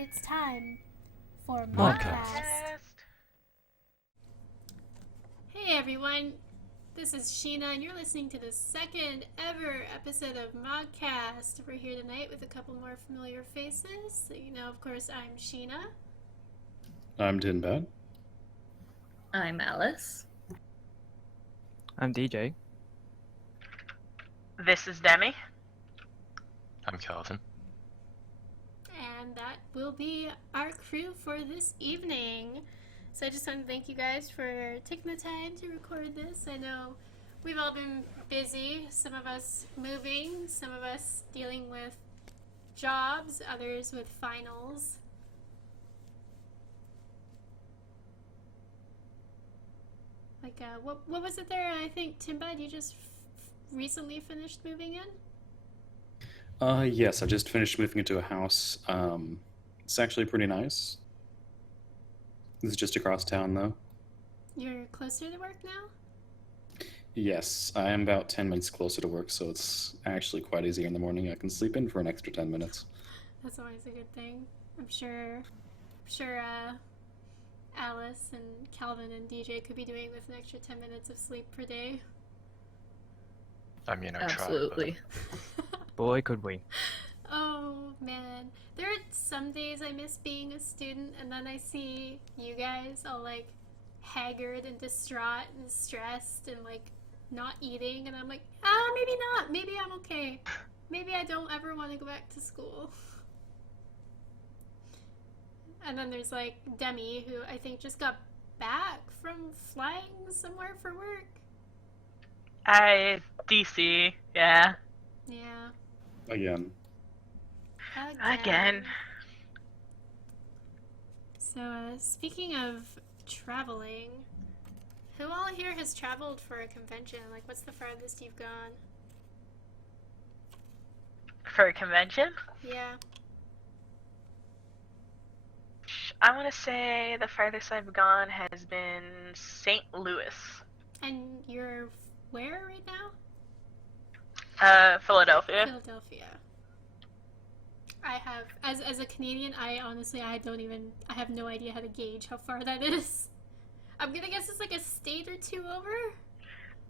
It's time for ModCast. ModCast. Hey everyone, this is Sheena and you're listening to the second ever episode of ModCast. We're here tonight with a couple more familiar faces. So, of course, I'm Sheena. I'm Tinbad. I'm Alice. I'm DJ. This is Demi. I'm Calvin. And that will be our crew for this evening. So I just want to thank you guys for taking the time to record this. I know we've all been busy, some of us moving, some of us dealing with jobs, others with finals. What was it there? I think, Tinbad, you just recently finished moving in? Yes, I just finished moving into a house. It's actually pretty nice. This is just across town, though. You're closer to work now? Yes, I am about 10 minutes closer to work, so it's actually quite easy in the morning. I can sleep in for an extra 10 minutes. That's always a good thing. I'm sure Alice and Calvin and DJ could be doing with an extra 10 minutes of sleep per day. I mean, I Absolutely. Boy, could we. Oh, man. There are some days I miss being a student, and then I see you guys all, haggard and distraught and stressed and, not eating, and I'm like, maybe not. Maybe I'm okay. Maybe I don't ever want to go back to school. And then there's, Demi, who I think just got back from flying somewhere for work. DC, yeah. Yeah. Again. Again. So, speaking of traveling, who all here has traveled for a convention? What's the farthest you've gone? For a convention? Yeah. I want to say the farthest I've gone has been St. Louis. And you're where right now? Philadelphia. Philadelphia. I have, as a Canadian, I have no idea how to gauge how far that is. I'm gonna guess it's a state or two over?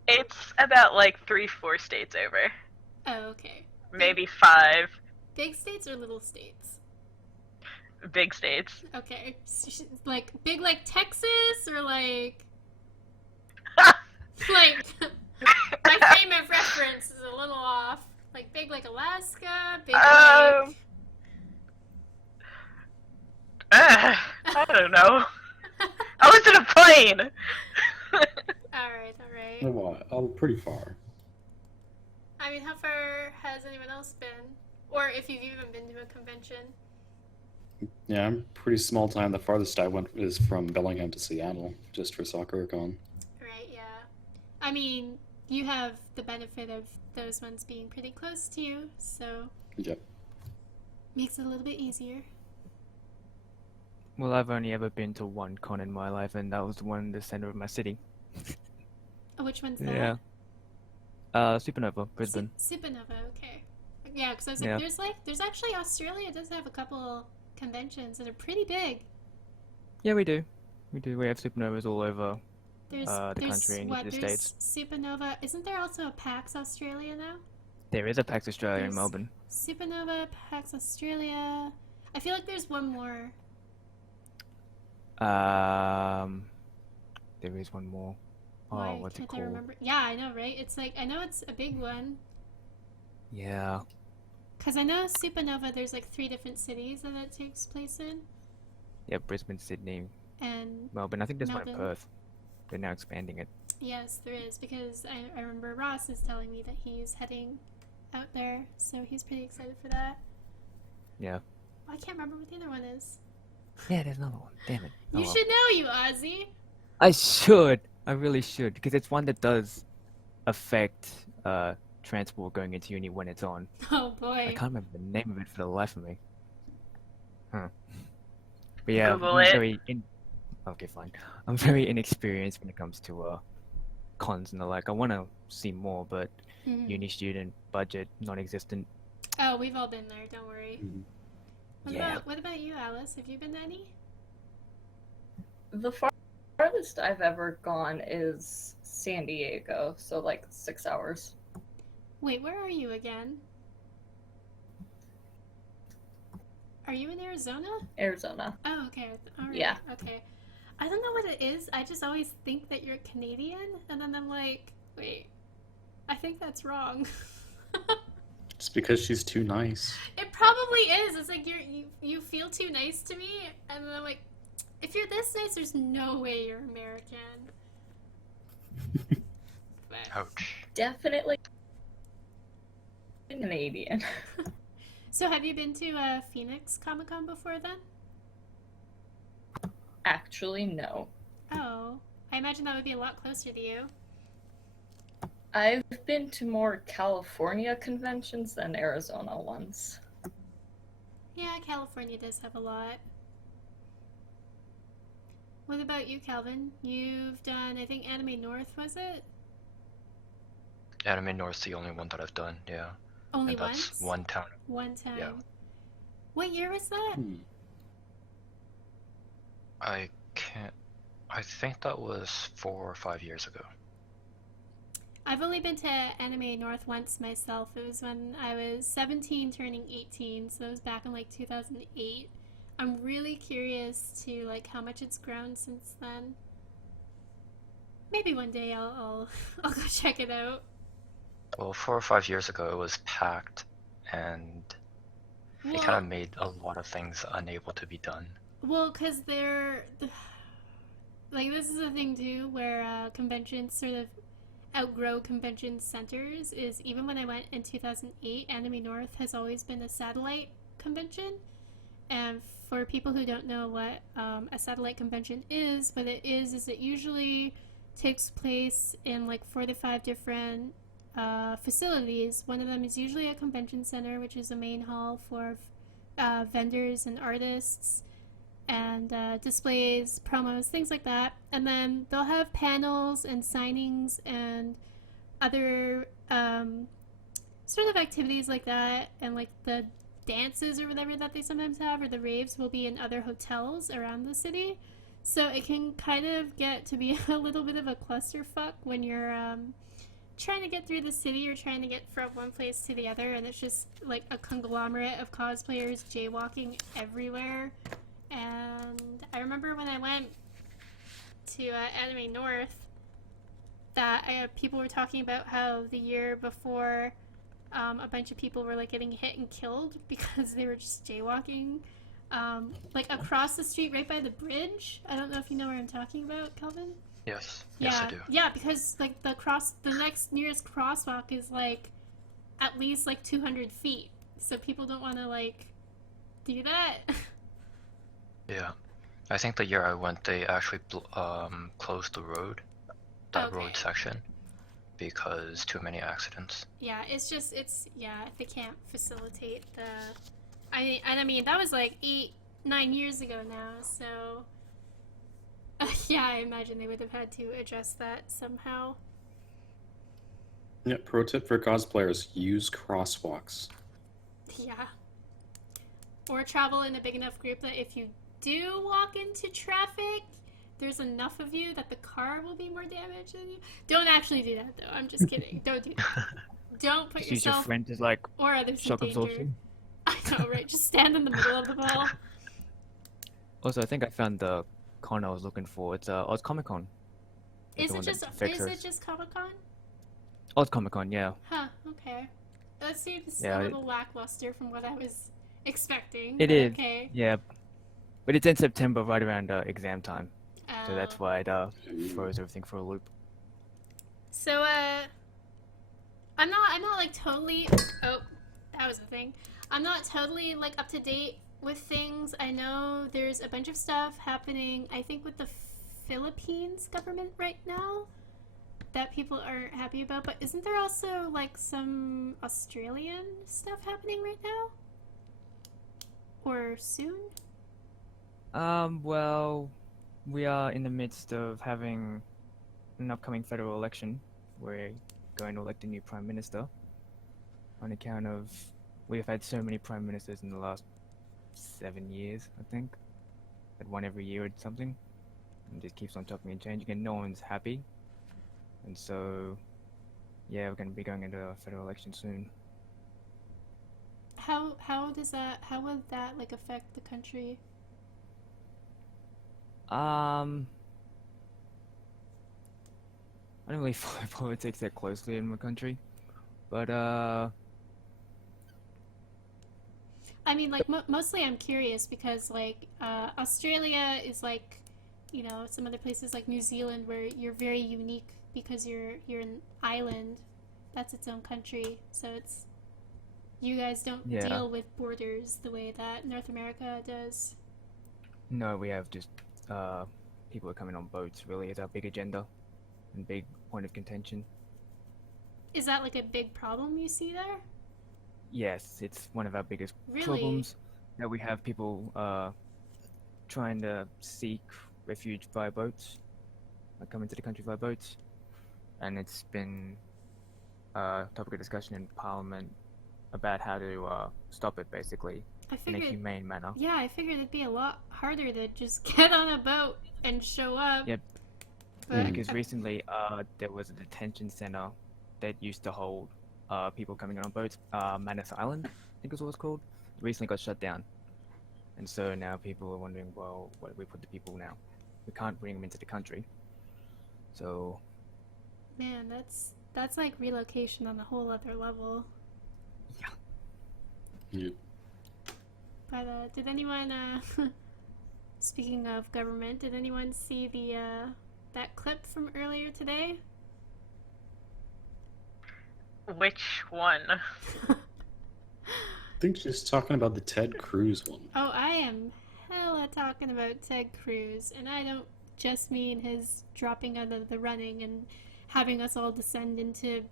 It's about 3-4 states over. Oh, okay. Maybe 5 Big states or little states? big states. Okay. Big like Texas or my frame of reference is a little off. Big like Alaska, big I don't know. I was in a plane. Alright. Oh, pretty far. I mean, how far has anyone else been? Or if you've even been to a convention? Yeah, I'm pretty small time. The farthest I went is from Bellingham to Seattle, just for SoccerCon. Right, yeah. I mean, you have the benefit of those ones being pretty close to you, so... Yep. Makes it a little bit easier. Well, I've only ever been to one con in my life, and that was the one in the center of my city. Oh, which one's that? Yeah. Supernova, Brisbane. Supernova, okay. Yeah, because I was there's actually Australia does have a couple conventions that are pretty big. Yeah, we do. We have Supernovas all over There's the country and the States. Supernova. Isn't there also a PAX Australia now? There is a PAX Australia There's in Melbourne. Supernova, PAX Australia. I feel like there's one more. There is one more. Why Oh, what's it can't I called? remember? Yeah, I know, right? It's I know it's a big one. Yeah. Because I know Supernova, there's 3 different cities that it takes place in. Yeah, Brisbane, Sydney, And Melbourne. I think there's one in Melbourne. Perth. They're now expanding it. yes, there is. Because I remember Ross is telling me that he's heading out there. So he's pretty excited for that. Yeah. I can't remember what the other one is. Yeah, there's another one. Damn it. Oh, You well. should know, you Aussie. I should. I really should, because it's one that does affect transport going into uni when it's on. Oh I boy. can't remember the name of it for the life of me. Huh. But yeah, Google I'm it. Okay, fine. I'm very inexperienced when it comes to cons and the like. I want to see more, but Mhm. uni student, budget, non-existent. Oh, we've all been there. Don't worry. Mhm. What about you, Alice? Have you been to any? The farthest I've ever gone is San Diego, so like 6 hours. Wait, where are you again? Are you in Arizona? Arizona. Oh, okay. All right. Yeah. Okay. I don't know what it is. I just always think that you're Canadian, and then I'm like, wait, I think that's wrong. It's because she's too nice. It probably is. It's like you feel too nice to me, and then I'm like, if you're this nice, there's no way you're American. But, Ouch. Definitely Canadian. so have you been to Phoenix Comic Con before then? Actually, no. Oh, I imagine that would be a lot closer to you. I've been to more California conventions than Arizona ones. Yeah, California does have a lot. What about you, Calvin? You've done, I think, Anime North, was it? Anime North's the only one that I've done, yeah. Only And once? that's one town. One time. Yeah. What year was that? I think that was 4 or 5 years ago. I've only been to Anime North once myself. It was when I was 17 turning 18, so it was back in like 2008. I'm really curious to like how much it's grown since then. Maybe one day I'll I'll go check it out. Well, 4 or 5 years ago, it was packed, and it kind of made a lot of things unable to be done. Well, because they're like, this is the thing too, where conventions sort of outgrow convention centers. Is even when I went in 2008, Anime North has always been a satellite convention. And for people who don't know what a satellite convention is, what it is it usually takes place in like 4 to 5 different facilities. One of them is usually a convention center, which is a main hall for vendors and artists, and displays, promos, things like that. And then they'll have panels and signings and other sort of activities like that, and like the dances or whatever that they sometimes have, or the raves, will be in other hotels around the city. So it can kind of get to be a little bit of a clusterfuck when you're trying to get through the city or trying to get from one place to the other, and it's just like a conglomerate of cosplayers jaywalking everywhere. And I remember when I went to Anime North that people were talking about how the year before a bunch of people were like getting hit and killed because they were just jaywalking like across the street right by the bridge. I don't know if you know where I'm talking about, Calvin. Yes. Yeah. Yes, I do. Yeah, because like the next nearest crosswalk is like at least like 200 feet, so people don't want to like do that. Yeah. I think the year I went, they actually closed the road, that road section, because too many accidents. Yeah, they can't facilitate the. I mean that was like 8-9 years ago now, so yeah, I imagine they would have had to address that somehow. Yeah, pro tip for cosplayers, use crosswalks. Yeah. Or travel in a big enough group that if you do walk into traffic, there's enough of you that the car will be more damaged than you. Don't actually do that though. I'm just kidding. Don't do that. Don't put Just use your yourself friend as like or others in shock danger. absorption. I know, right? Just stand in the middle of the ball. Also, I think I found the con I was looking for. It's Oz Comic Con. Is it just Comic-Con? Oz Comic Con, yeah. Huh, okay. That seems Yeah, a little lackluster from what I was expecting. It but is. Okay. Yeah, but it's in September, right around exam time, so that's Oh. why it throws everything for a loop. So, I'm not like totally. Oh, that was a thing. I'm not totally like up to date with things. I know there's a bunch of stuff happening, I think, with the Philippines government right now that people aren't happy about. But isn't there also like some Australian stuff happening right now? Or soon? Well, we are in the midst of having an upcoming federal election. We're going to elect a new prime minister on account of we've had so many prime ministers in the last 7 years, I think. Had one every year or something. And just keeps on chopping and changing, and no one's happy. And so, yeah, we're going to be going into a federal election soon. How would that like affect the country? I don't really follow politics that closely in my country, but I mean, like mostly I'm curious because like Australia is like, you know, some other places like New Zealand where you're very unique because you're an island. That's its own country, so it's you guys don't deal with borders the way that North America does. no, we have just people are coming on boats. Really, is our big agenda and big point of contention. Is that like a big problem you see there? Yes, it's one of our biggest Really? problems that we have people trying to seek refuge by boats, like come into the country by boats, and it's been a topic of discussion in Parliament about how to stop it, basically, I in a figured. humane manner. Yeah, I figured it'd be a lot harder to just get on a boat and show up. Yep. But Because recently there was a detention center that used to hold people coming in on boats, Manus Island, I think is what it's called. It recently got shut down. And so now people are wondering, well, where do we put the people now? We can't bring them into the country. So, man, that's like relocation on a whole other level. You. But did anyone, speaking of government, did anyone see the that clip from earlier today? Which one? I think she's talking about the Ted Cruz one. Oh, I am hella talking about Ted Cruz, and I don't just mean his dropping out of the running and having us all descend into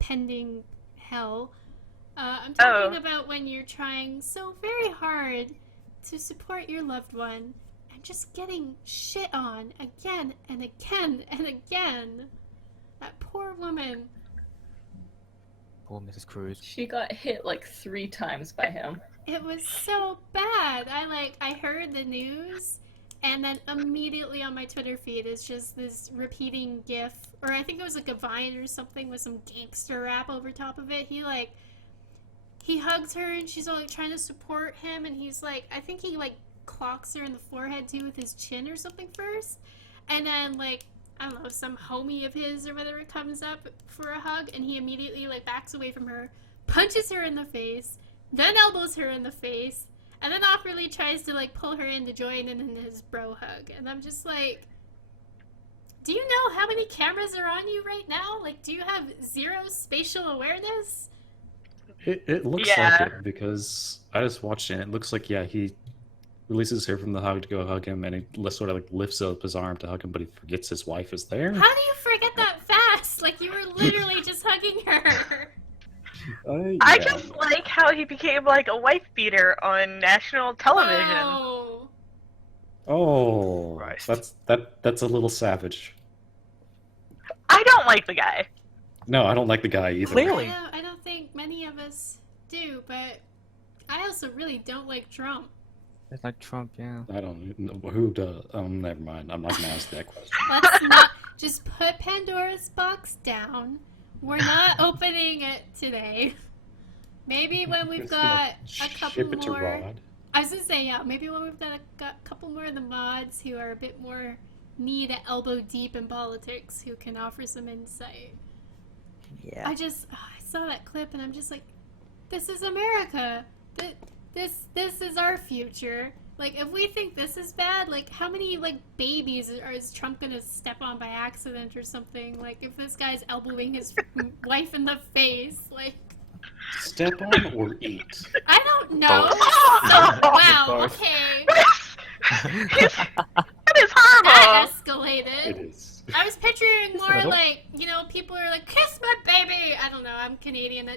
pending hell. I'm talking about when you're trying so very hard to support your loved one and just getting shit on again and again and again. That poor woman. poor Mrs. Cruz. She got hit like 3 times by him. It was so bad. I heard the news, and then immediately on my Twitter feed is just this repeating GIF, or I think it was like a Vine or something with some gangster rap over top of it. He hugs her, and she's all like trying to support him, and he's like, I think he like clocks her in the forehead too with his chin or something first, and then like, I don't know, some homie of his or whatever comes up for a hug, and he immediately like backs away from her, punches her in the face, then elbows her in the face, and then awkwardly tries to like pull her in to join in his bro hug. And I'm just like, do you know how many cameras are on you right now? Like, do you have zero spatial awareness? It looks like it, because I just watched it, and it looks like, yeah, he releases her from the hug to go hug him, and he sort of like lifts up his arm to hug him, but he forgets his wife is there. How do you forget that fast? Like, you were literally just hugging her. I Yeah. just like how he became like a wife beater on national television. Oh. Oh, Christ. that's a little savage. I don't like the guy. No, I don't like the guy either. Clearly. I don't think many of us do, but I also really don't like Trump. It's like Trump, yeah. I don't know who does. Never mind. I'm not gonna ask that question. Let's not just put Pandora's box down. We're not opening it today. Maybe when we've Just got gonna a couple ship it to more. Rod. I was gonna say, yeah, maybe when we've got a couple more of the mods who are a bit more knee to elbow deep in politics who can offer some insight. Yeah. I saw that clip and I'm just like, this is America. This is our future. Like, if we think this is bad, like, how many, like, babies is Trump gonna step on by accident or something? Like, if this guy's elbowing his wife in the face, like... Step on or eat? I don't know. Both. Wow, Both. okay. That is horrible. That It escalated. is. I was picturing more little. like, you know, people are like, kiss my baby! I don't know, I'm Canadian.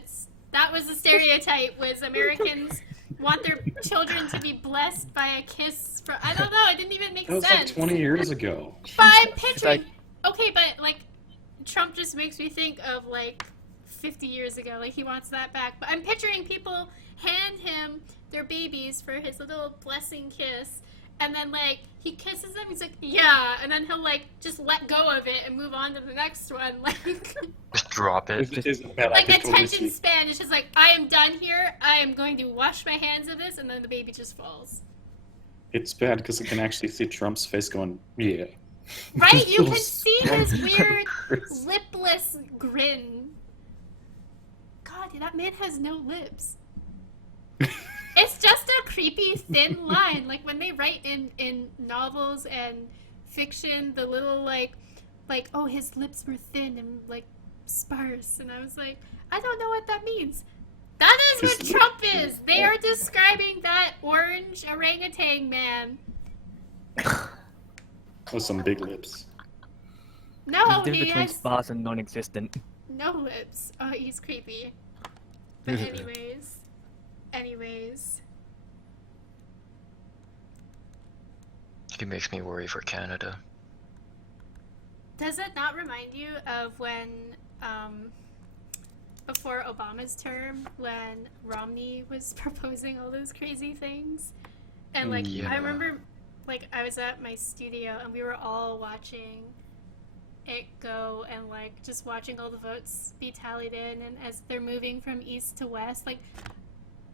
That was the stereotype, was Americans want their children to be blessed by a kiss from, I don't know, it didn't even make That was sense. like 20 years ago. But I'm It's picturing, like- okay, but like, Trump just makes me think of like 50 years ago, like he wants that back. But I'm picturing people hand him their babies for his little blessing kiss. And then, like, he kisses them, he's like, yeah, and then he'll, like, just let go of it and move on to the next one, like... Just drop it. like, attention span is just like, I am done here, I am going to wash my hands of this, and then the baby just falls. It's bad because I can actually see Trump's face going, yeah. Right? You can see his weird, lipless grin. God, that man has no lips. It's just a creepy, thin line. Like, when they write in novels and fiction, the little, like, oh, his lips were thin and, like, sparse. And I was like, I don't know what that means. That is what Trump is. They are describing that orange orangutan man. With some big lips. No, The difference he between has sparse and non-existent. no lips. Oh, he's creepy. But anyways. He makes me worry for Canada. Does it not remind you of when, before Obama's term, when Romney was proposing all those crazy things? And, like, Yeah. I remember, like, I was at my studio and we were all watching it go and, like, just watching all the votes be tallied in, and as they're moving from east to west, like,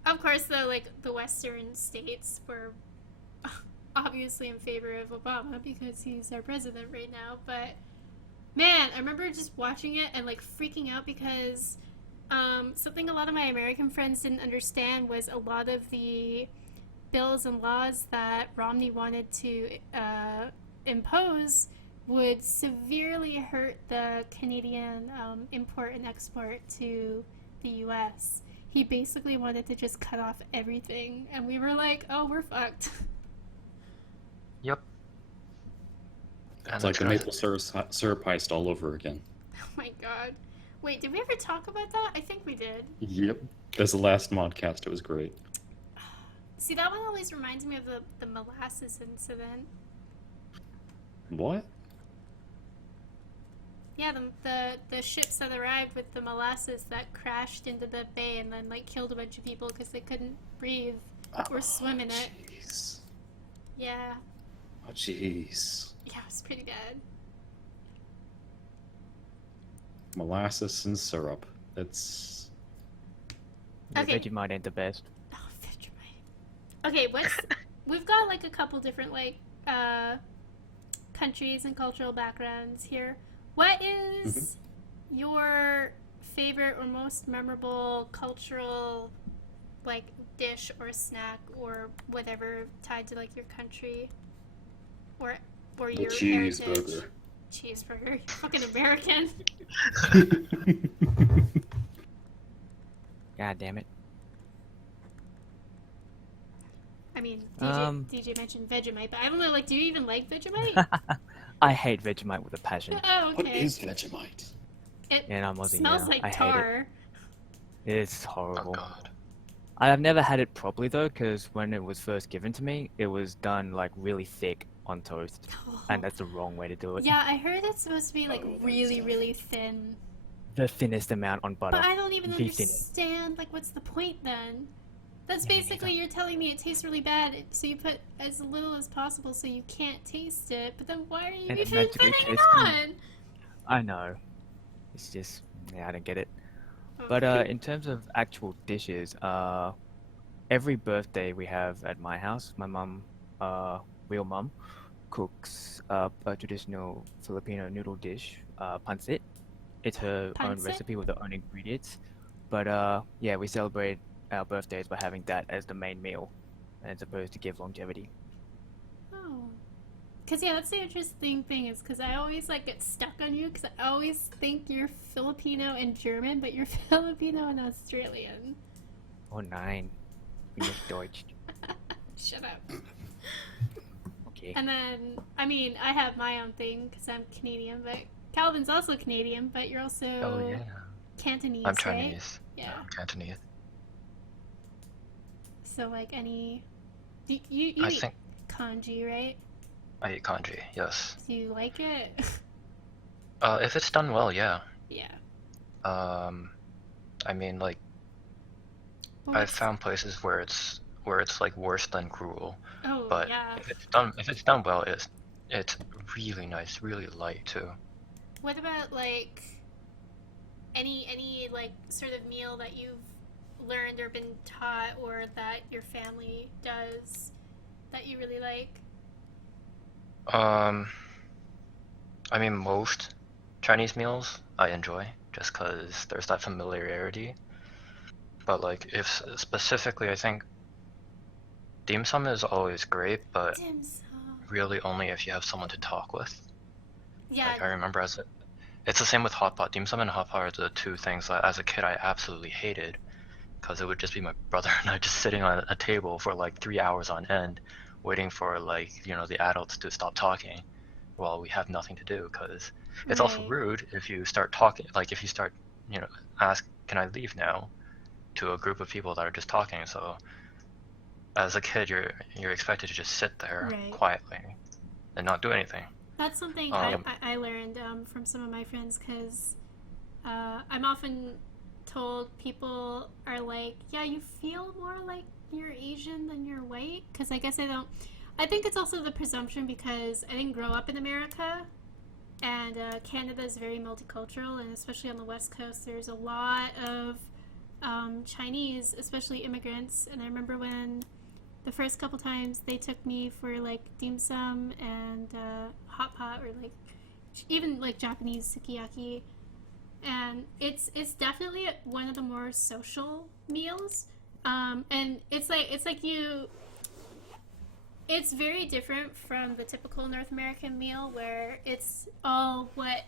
of course, the western states were obviously in favor of Obama because he's our president right now, but man, I remember just watching it and, like, freaking out because something a lot of my American friends didn't understand was a lot of the bills and laws that Romney wanted to impose would severely hurt the Canadian import and export to the U.S. He basically wanted to just cut off everything, and we were like, oh, we're fucked. Yep. It's like the maple syrup heist all over again. Oh my god. Wait, did we ever talk about that? I think we did. Yep. That's the last ModCast. It was great. See, that one always reminds me of the molasses incident. What? Yeah, the ships that arrived with the molasses that crashed into the bay and then, like, killed a bunch of people because they couldn't breathe or swim in it. Jeez. Yeah. Oh, jeez. Yeah, it was pretty bad. Molasses and syrup. That's... Okay. Vegemite ain't the best. Oh, Vegemite. Okay, we've got, like, a couple different, like, countries and cultural backgrounds here. What is your favorite or most memorable cultural, like, dish or snack or whatever tied to, like, your country or The your cheeseburger. heritage? Cheeseburger. You're fucking American. God damn it. I mean, DJ mentioned Vegemite, but I don't know, like, do you even like Vegemite? I hate Vegemite with a passion. Oh, okay. What is Vegemite? It Yeah, I'm Aussie smells now. like I hate it. tar. It's Oh horrible. god. I have never had it properly though, because when it was first given to me, it was done like really thick on toast, and that's the wrong way to do it. Yeah, I heard it's supposed to be, like, Oh, that's really, tough. really thin. The thinnest amount on butter. But I don't even The thinnest. understand, like, what's the point then? That's Yeah, me basically you're telling me it tastes really bad, so you put as little as possible so you can't taste it, but then why are you And it even meant to be putting it tasty. on? I know. It's just, yeah, I don't get it. Okay. But in terms of actual dishes, every birthday we have at my house, my mum, real mum, cooks up a traditional Filipino noodle dish, pancit. It's her own Pancit? recipe with her own ingredients. But yeah, we celebrate our birthdays by having that as the main meal, and it's supposed to give longevity. Oh. Because, yeah, that's the interesting thing is because I always, like, get stuck on you because I always think you're Filipino and German, but you're Filipino and Australian. Oh nein, bin ich Deutsch. Shut up. Okay. And then, I mean, I have my own thing because I'm Canadian, but Calvin's also Canadian, but you're also Oh yeah. Cantonese, I'm right? Chinese. Yeah. I'm Cantonese. So, like, any... You I eat think kanji, right? I eat kanji, yes. Do you like it? If it's done well, yeah. Yeah. I mean, like, Well, I've found places where it's where it's like worse than gruel. Oh, But yeah. if it's done well, it's really nice, really light too. What about, like, any like, sort of meal that you've learned or been taught or that your family does that you really like? I mean, most Chinese meals I enjoy just because there's that familiarity. But like, if specifically, I think dim sum is always great, but Dim sum. really only if you have someone to talk with. Yeah. Like I remember it's the same with hot pot. Dim sum and hot pot are the two things that as a kid I absolutely hated, because it would just be my brother and I just sitting on a table for like 3 hours on end, waiting for like the adults to stop talking, while we have nothing to do. Because it's also Right. rude if you start talking, like if you start ask, can I leave now, to a group of people that are just talking. So as a kid, you're expected to just sit there Right. quietly and not do anything. That's something I learned from some of my friends, because I'm often told people are like, yeah, you feel more like you're Asian than you're white, because I guess I think it's also the presumption because I didn't grow up in America, and Canada is very multicultural, and especially on the West Coast, there's a lot of Chinese, especially immigrants, and I remember when the first couple times they took me for like dim sum and hot pot, or like even like Japanese sukiyaki, and it's definitely one of the more social meals, and it's very different from the typical North American meal, where it's all what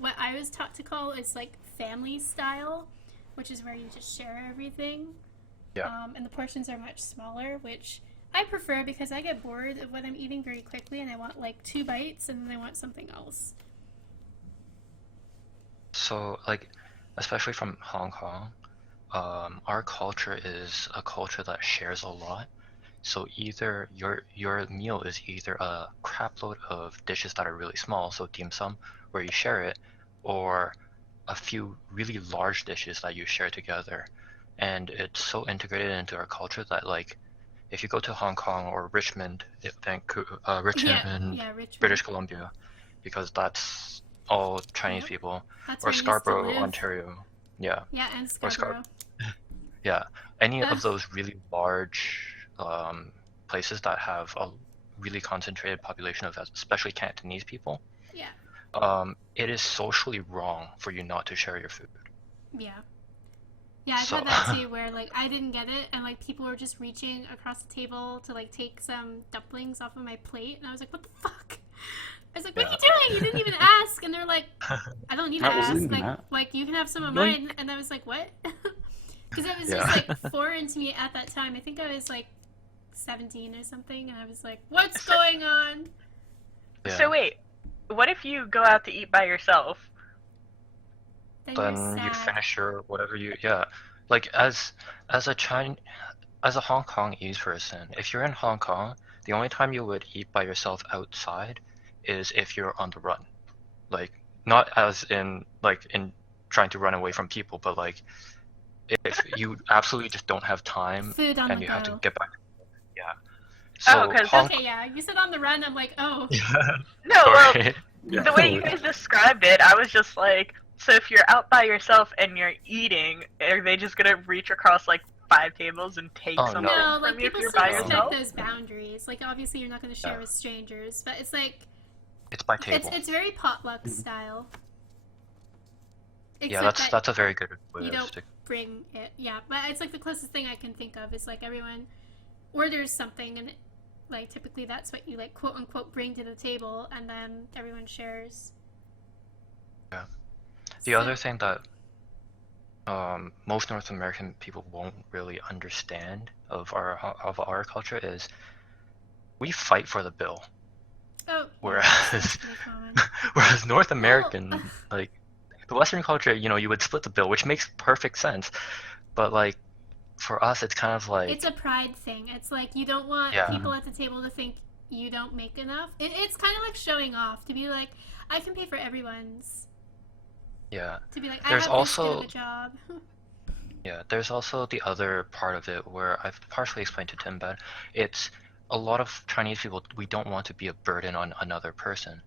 what I was taught to call is like family style, which is where you just share everything. Yeah. And the portions are much smaller, which I prefer because I get bored of what I'm eating very quickly, and I want like 2 bites and then I want something else. So like, especially from Hong Kong, our culture is a culture that shares a lot. So either your meal is either a crapload of dishes that are really small, so dim sum, where you share it, or a few really large dishes that you share together. And it's so integrated into our culture that like, if you go to Hong Kong or Richmond, Richmond, Richmond. British Columbia, because that's all Chinese Yep. people, That's or where I used to Scarborough, live. Ontario, yeah, Yeah, and or Scarborough. yeah, any of those really large places that have a really concentrated population of especially Cantonese people, Yeah. it is socially wrong for you not to share your food. Yeah. Yeah, I've So- had that too, where like I didn't get it, and like people were just reaching across the table to like take some dumplings off of my plate, and I was like, "What the fuck?" I was like, "What are you doing? You didn't even ask." And they're like, "I don't need to That wasn't ask. even Like, that. like you can have some of Like- mine." And I was like, "What?" Because it was Yeah. just like foreign to me at that time. I think I was like 17 or something, and I was like, "What's going on?" Yeah. So wait, what if you go out to eat by yourself? Then you're Then you sad. finish your whatever like as a Hong Kongese person, if you're in Hong Kong, the only time you would eat by yourself outside is if you're on the run. Like, not as in like in trying to run away from people, but like if you absolutely just don't have time Food on and the you have to go. get back. Yeah. Oh, So 'cause- Hong Okay, yeah. You said on the run. I'm like, oh. No, well, Sorry. the way you guys described it, I was just like, so if you're out by yourself and you're eating, are they just gonna reach across like 5 tables and take Oh, something No, from like you if people you're still by respect yourself? those boundaries. Like obviously you're not going to share Yeah. with strangers, but it's like It's by table. it's very potluck style. Yeah, Except that that's a very good way you of don't stick. bring it. Yeah, but it's like the closest thing I can think of is like everyone orders something, and like typically that's what you like quote unquote bring to the table, and then everyone shares. Yeah. The So- other thing that most North American people won't really understand of our culture is we fight for the bill, Oh, yeah, whereas that's pretty common. whereas North American, Well, like the Western culture, you would split the bill, which makes perfect sense, but like for us, it's kind of like It's a pride thing. It's like you don't want Yeah. people at the table to think you don't make enough. It's kind of like showing off, to be like, I can pay for everyone's. yeah. To be like, I There's have this good of also- a job. Yeah, there's also the other part of it where I've partially explained to Tinbad. It's a lot of Chinese people, we don't want to be a burden on another person.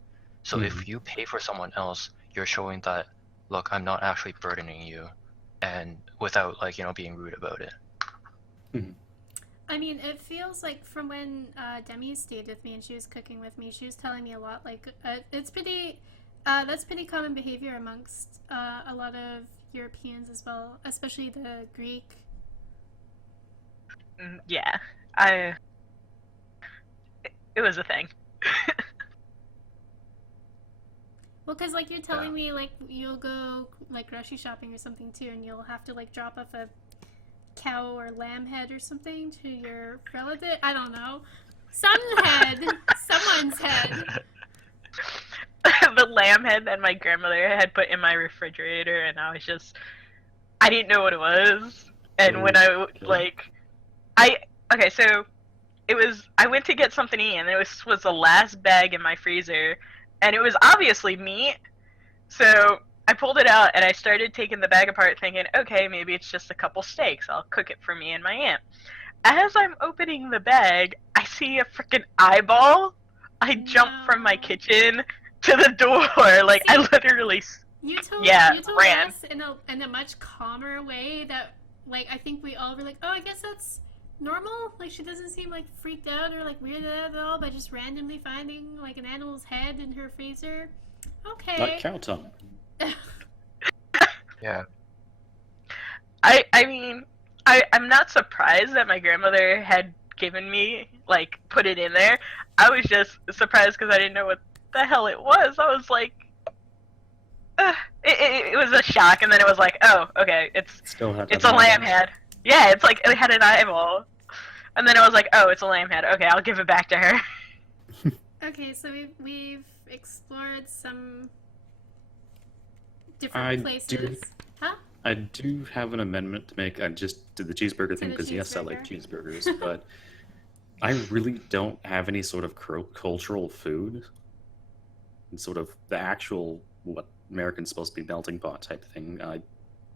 So if you pay for someone else, you're showing that, look, I'm not actually burdening you, and without like, being rude about it. I mean, it feels like from when Demi stayed with me and she was cooking with me, she was telling me a lot. Like, it's pretty. That's pretty common behavior amongst a lot of Europeans as well, especially the Greek. Yeah, it was a thing. Well, because like you're telling me like you'll go like grocery shopping or something too, and you'll have to like drop off a cow or lamb head or something to your relative. I don't know, someone's head. The lamb head that my grandmother had put in my refrigerator, and I didn't know what it was. And when I went to get something to eat, and it was the last bag in my freezer, and it was obviously meat. So I pulled it out, and I started taking the bag apart, thinking, okay, maybe it's just a couple steaks. I'll cook it for me and my aunt. As I'm opening the bag, I see a freaking eyeball. I jumped from my kitchen to the door. Like, I literally... You told ran. us in a much calmer way that, like, I think we all were like, oh, I guess that's normal. Like, she doesn't seem, like, freaked out or, like, weirded out at all by just randomly finding, like, an animal's head in her freezer. Okay. Not cow tongue. Yeah. I mean, I'm not surprised that my grandmother had given me, like, put it in there. I was just surprised because I didn't know what the hell it was. I was like, it was a shock, and then it was like, oh, okay, it's a lamb head. Yeah, it's like it had an eyeball, and then it was like, oh, it's a lamb head. Okay, I'll give it back to her. Okay, so we've explored some different places. I do have an amendment to make. I just did the cheeseburger thing the because yes, I like cheeseburger. cheeseburgers, but I really don't have any sort of cultural food. And sort of the actual what American's supposed to be melting pot type thing.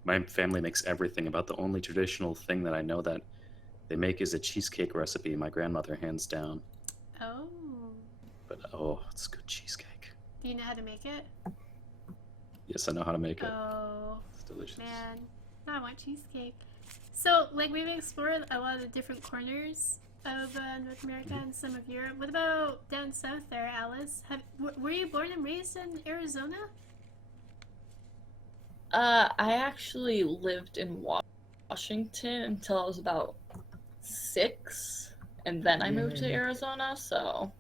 My family makes everything. About the only traditional thing that I know that they make is a cheesecake recipe my grandmother hands down. Oh. But it's good cheesecake. Do you know how to make it? Yes, I know how to make it. Oh. It's delicious. Man, I want cheesecake. So, like, we've explored a lot of different corners of North America and some of Europe. What about down south there, Alice? Were you born and raised in Arizona? I actually lived in Washington until I was about 6, and then I moved to Arizona, so...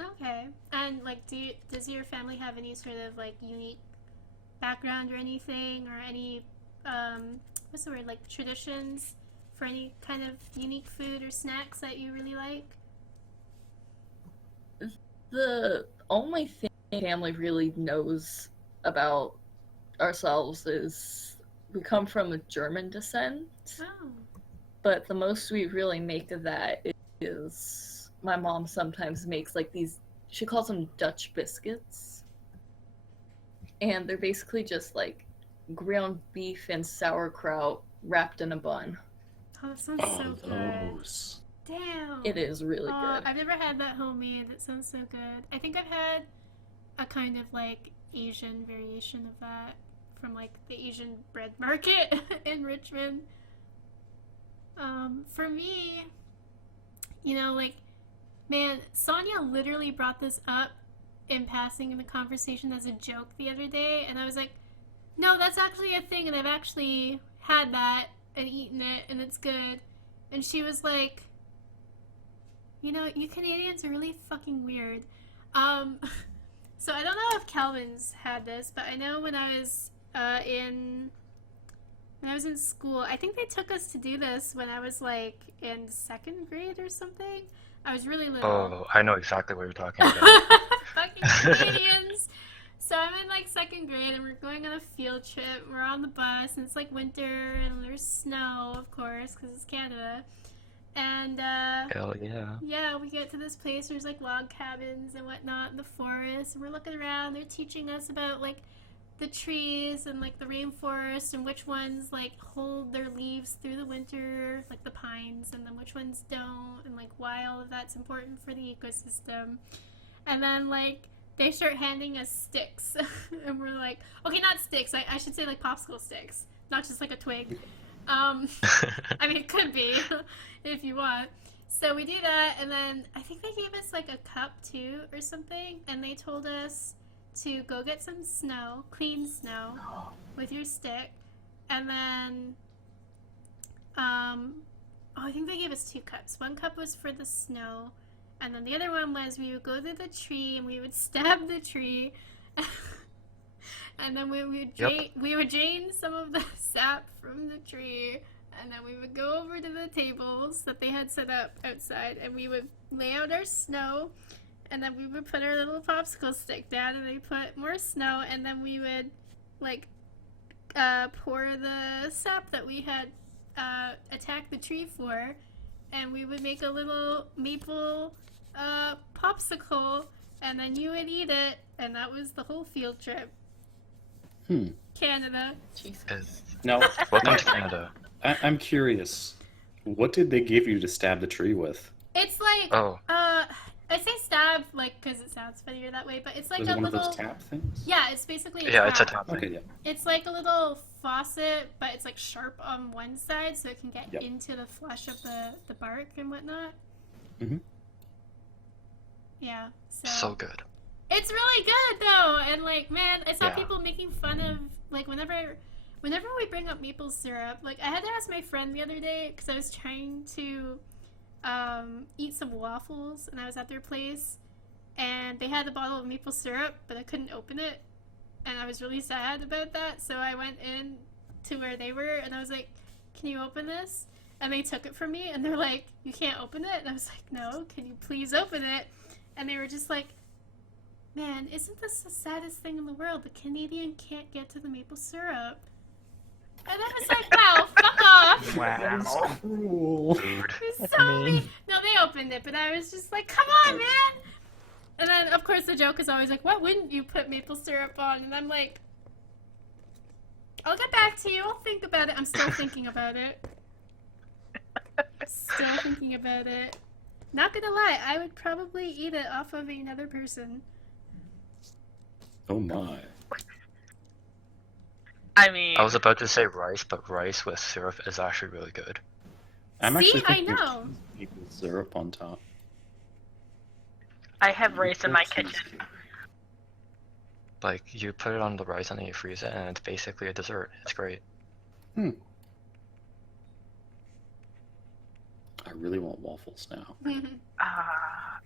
Okay. And, like, does your family have any sort of, like, unique background or anything, or any, what's the word, like, traditions for any kind of unique food or snacks that you really like? The only thing my family really knows about ourselves is we come from a German descent. Oh. But the most we really make of that is my mom sometimes makes like these, she calls them Dutch biscuits. And they're basically just like ground beef and sauerkraut wrapped in a bun. Oh, that sounds so good. Those. Damn. It is really good. I've never had that homemade. That sounds so good. I think I've had a kind of like Asian variation of that from like the Asian bread market in Richmond. For me, like, man, Sonia literally brought this up in passing in the conversation as a joke the other day, and I was like, no, that's actually a thing, and I've actually had that and eaten it, and it's good. And she was like, you Canadians are really fucking weird. So I don't know if Calvin's had this, but I know when I was in school, I think they took us to do this when I was like in 2nd grade or something. I was really little. Oh, I know exactly what you're talking about. Fucking Canadians. So I'm in like 2nd grade and we're going on a field trip. We're on the bus and it's like winter and there's snow, of course, because it's Canada. And Hell yeah. yeah, we get to this place, there's like log cabins and whatnot in the forest, and we're looking around, they're teaching us about like the trees and like the rainforest and which ones like hold their leaves through the winter, like the pines, and then which ones don't, and like why all of that's important for the ecosystem. And then like they start handing us sticks and we're like, okay, not sticks, I should say like popsicle sticks, not just like a twig. I mean, it could be if you want. So we do that, and then I think they gave us like a cup too or something, and they told us to go get some snow, clean snow, with your stick, and then I think they gave us 2 cups. One cup was for the snow, and then the other one was we would go to the tree and we would stab the tree, and then we would drain some of the sap from the tree, and then we would go over to the tables that they had set up outside, and we would lay out our snow, and then we would put our little popsicle stick down, and they put more snow, and then we would like pour the sap that we had attacked the tree for, and we would make a little maple popsicle, and then you would eat it, and that was the whole field trip. Canada. Jesus. Now, Welcome to Canada. I'm curious. What did they give you to stab the tree with? It's like, Oh. I say stab, like, because it sounds funnier that way, but it's like Was a it one little... of those tap things? Yeah, it's basically a Yeah, tap. it's a tap thing. Okay, yeah. It's like a little faucet, but it's like sharp on one side, so it can get Yep. into the flesh of the bark and whatnot. Mhm. Yeah, So good. it's really good though, and like, man, I saw Yeah. people making fun of like whenever we bring up maple syrup. Like, I had to ask my friend the other day because I was trying to eat some waffles, and I was at their place, and they had a bottle of maple syrup, but I couldn't open it, and I was really sad about that. So I went in to where they were, and I was like, "Can you open this?" And they took it from me, and they're like, "You can't open it." And I was like, "No, can you please open it?" And they were just like, "Man, isn't this the saddest thing in the world? The Canadian can't get to the maple syrup." And I was like, "Wow, fuck off." Wow. Cruel. Dude. It was That's so mean. mean. No, they opened it, but I was just like, "Come on, man." And then, of course, the joke is always like, "Why wouldn't you put maple syrup on?" And I'm like, "I'll get back to you. I'll think about it." I'm still thinking about it. Still thinking about it. Not gonna lie, I would probably eat it off of another person. Oh my. I mean, I was about to say rice, but rice with syrup is actually really good. I'm See, actually I thinking know. of maple syrup on top. I have rice in my Maple kitchen. cheesecake. Like, you put it on the rice and then you freeze it, and it's basically a dessert. It's great. I really want waffles now.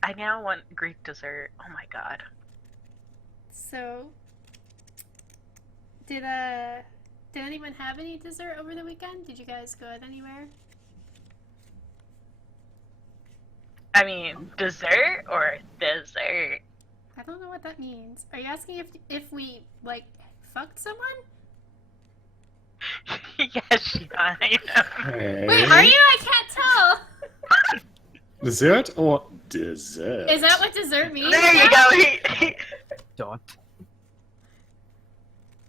I now want Greek dessert. Oh my god. So, did anyone have any dessert over the weekend? Did you guys go out anywhere? I mean, dessert or dessert? I don't know what that means. Are you asking if we like fucked someone? Yes, Sheena, I know. Hey. Wait, are you? I can't tell. Dessert or dessert? Is that what dessert means? There you go. Dot.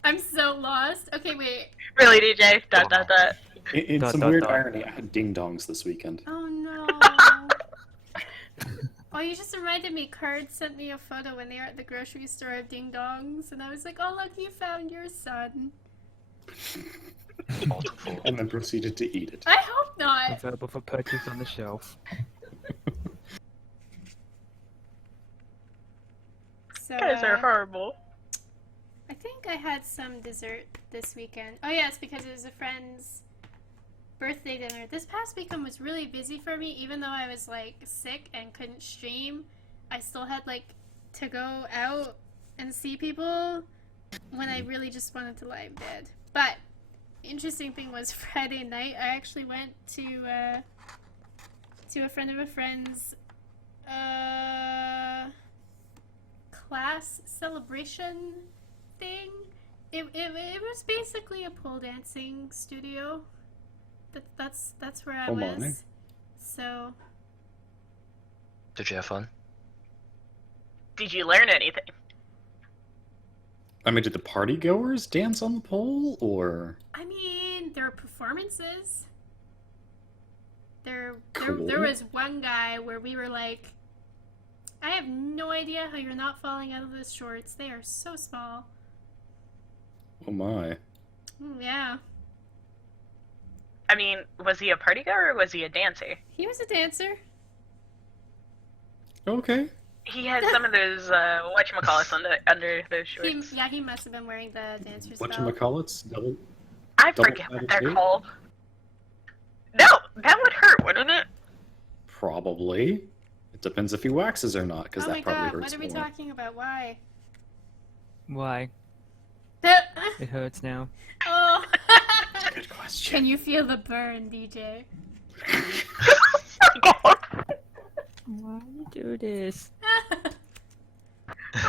I'm so lost. Okay, wait. Really, DJ? Dot dot dot. In Dot, some dot, weird dot. irony, I had ding dongs this weekend. Oh no. Oh, you just reminded me. Card sent me a photo when they were at the grocery store of ding dongs, and I was like, "Oh look, you found your son." Multiple. And then proceeded to eat it. I hope not. Available for purchase on the shelf. So, You guys are horrible. I think I had some dessert this weekend. Oh yes, because it was a friend's birthday dinner. This past weekend was really busy for me, even though I was like sick and couldn't stream. I still had like to go out and see people when I really just wanted to lie in bed. But the interesting thing was Friday night I actually went to a friend of a friend's class celebration thing. It was basically a pole dancing studio. That's where I Oh, was. my. So Did you have fun? Did you learn anything? I mean, did the party goers dance on the pole, or I mean, there are performances. There Cool. was one guy where we were like, I have no idea how you're not falling out of those shorts. They are so small. oh my? Yeah. I mean, was he a party goer or was he a dancer? He was a dancer. Okay. He had some of those whatchamacallits under those shorts. He must have been wearing the dancer's belt. Whatchamacallits? Double. I double forget what sided they're tape? called. No, that would hurt, wouldn't it? Probably. It depends if he waxes or not, because Oh that my probably god, hurts what are we more. talking about? Why? Why? It hurts now. Oh. Good question. Can you feel the burn, DJ? Why you do this?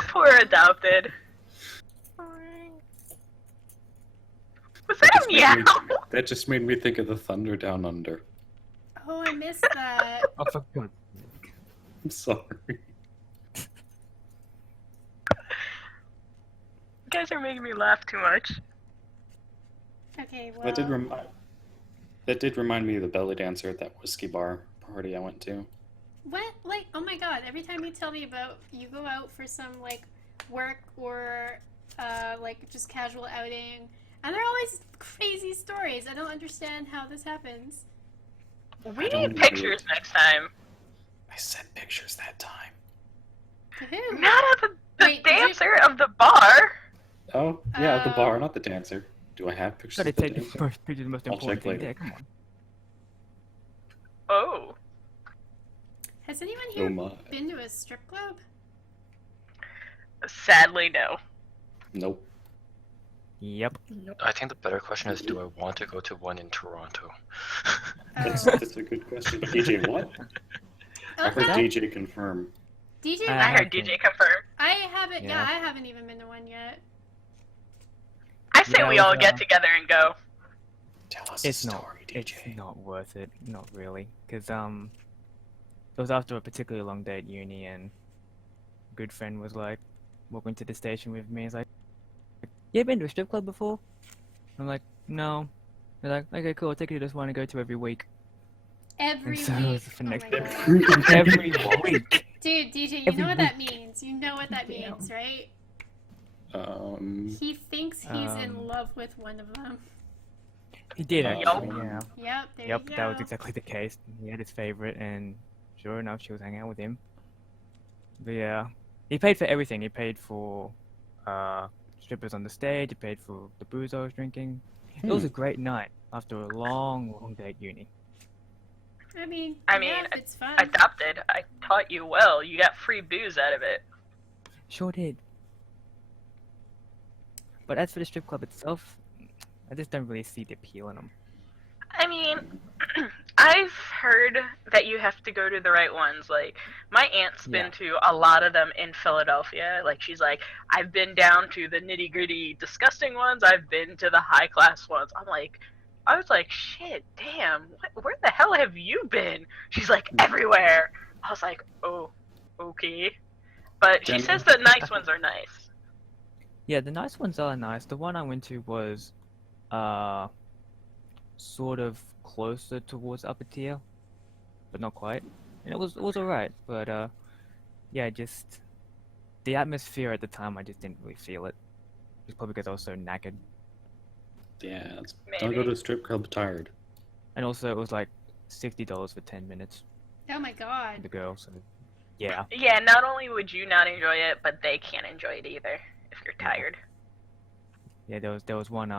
Poor adopted. Was that a meow? That just made me think of the Thunder Down Under. Oh, I missed that. Oh, for God. I'm sorry. You guys are making me laugh too much. Okay, well. That did remind me of the belly dancer at that whiskey bar party I went to. What? Like, oh my god, every time you tell me about, you go out for some, like, work or, like, just casual outing, and they're always crazy stories. I don't understand how this happens. We don't need pictures next time. I sent pictures that time. To who? Not of the Wait, did you- dancer of the bar. Oh, yeah, at the bar, Oh. not the dancer. Do I have pictures Gotta of the take the dancer? first picture, the most I'll important check thing later. there. Come on. Oh. Has anyone Oh here my. been to a strip club? Sadly, no. Nope. Yep. I think the better question is, do I want to go to one in Toronto? That's, Oh. that's a good question. DJ, what? I heard Okay. DJ confirm. DJ, I heard Okay. DJ confirm. I haven't, yeah, Yeah. I haven't even been to one yet. I say Yeah, we it was, all get together and go. Tell us It's a not. story, It's DJ. not worth it. Not really. Because, it was after a particularly long day at uni, and a good friend was like, walking to the station with me. He's like, you ever been to a strip club before? I'm like, no. They're like, okay, cool, I'll take you to this one I go to every week. Every so week. for Oh next- my god. Every week. Dude, DJ, you Every know what that week. means. You know what that Damn. means, right? Um, He thinks he's in Um, love with one of them. He did Yup. actually, yeah. Yep, there Yep, you go. that was exactly the case. He had his favorite, and sure enough, she was hanging out with him. But yeah, he paid for everything. He paid for strippers on the stage. He paid for the booze I was drinking. It was a great night after a long, long day at uni. I mean, I yeah, mean, if it's fun. Adopted. I taught you well. You got free booze out of it. Sure did. But as for the strip club itself, I just don't really see the appeal in them. I mean, I've heard that you have to go to the right ones. Like, my aunt's been to a lot of them in Philadelphia. Like, she's like, I've been down to the nitty gritty disgusting ones. I've been to the high class ones. I was like, shit, damn, where the hell have you been? She's like, everywhere. I was like, oh, okay. But she Demi- says the nice ones are nice. Yeah, the nice ones are nice. The one I went to was sort of closer towards upper tier, but not quite. And it was alright, but yeah, just the atmosphere at the time I just didn't really feel it. It's probably because I was so knackered. yeah, don't Maybe. go to a strip club tired. And also it was like $60 for 10 minutes Oh my for god. the girl, so yeah. Yeah, not only would you not enjoy it, but they can't enjoy it either if you're tired. Yeah, there was one